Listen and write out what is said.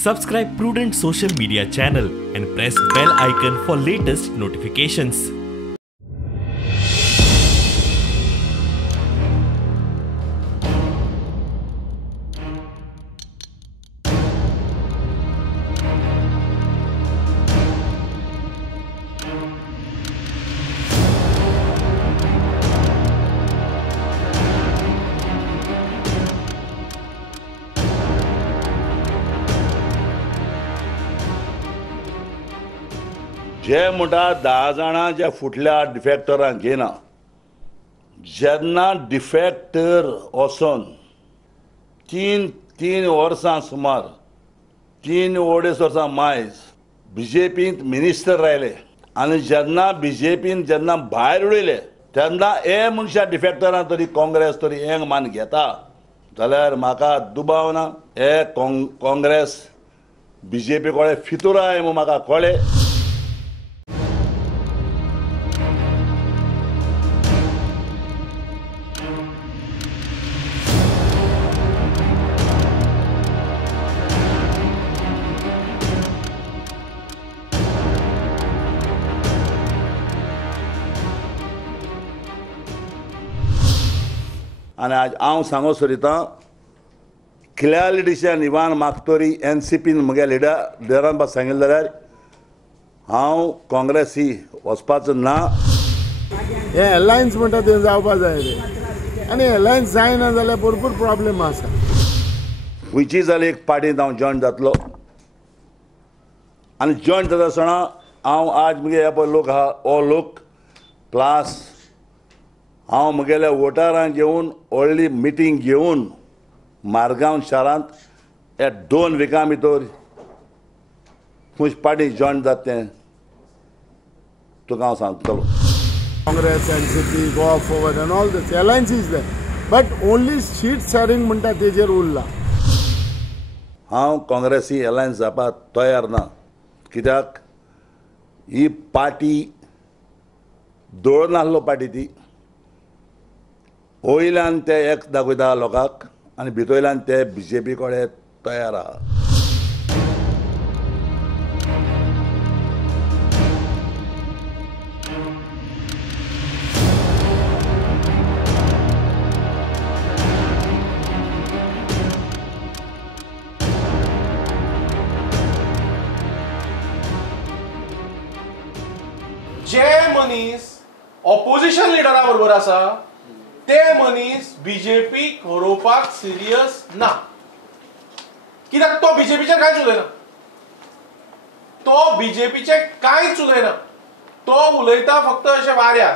Subscribe Prudent social media channel and press bell icon for latest notifications. जे म्हणटा 10 जाणां जे फुटल्या डिफेक्टरांक घेना जेन्ना डिफेक्टर वचोन तीन वर्सां सुमार 3-2.5 वर्सां मायज BJPंत मिनिस्टर राहिले आनी जेन्ना BJPन जेन्ना भायर उडयले तेन्ना हे मनशां डिफेक्टरां तरी काँग्रेस तरी हेंग मान घेता जाल्यार म्हाका दुबाव ना हे काँग्रेस BJP कडेन फितूर आहाय म्हूण म्हाका कळ्ळें. आनी आज हांव सांगो सोदितां क्लॅरिटीच्या निवान मागतोरी NCPन म्हगे लिडरान बा सांगिल्लें जाल्यार हांव काँग्रेस ही वचपाचो ना. हे अलायन्स म्हणटा ते जावपा जाय रे आनी अलायन्स जायना जाल्यार भरपूर प्रॉब्लेम आसा. खंयची जाल्यार एक पार्टींत हांव जॉयन जातलो आनी जॉयन जाता आसतना हांव आज म्हगे हे पळय लोक आहा हो लोक प्लस हांव म्हगेल्या वोटरांक घेवन व्हडली मिटींग घेवन मारगांव शारांत हे 2 विकां भितर खंयच पार्टी जॉयन जाता तें तुका हांव सांगतलो. Congress, NCP, go forward and all this. Alliance is there. But only seat sharing म्हणटा तेजेर उरला. हांव काँग्रेसी अलायन्स जावपाक तयार ना कित्याक ही पार्टी दवरून नासलो पार्टी ती वयल्यान ते एक दाखयता लोकांक आनी भितरल्यान ते BJP कडेन तयार आहा. जे मनीस ऑपोजिशन लिडरा बरोबर आसा ते मनीस BJP हरोवपाक सिरियस ना कित्याक तो BJPचेर कांयच उलयना. तो BJPचे कांयच उलयना. तो उलयता फक्त अशें वाऱ्यार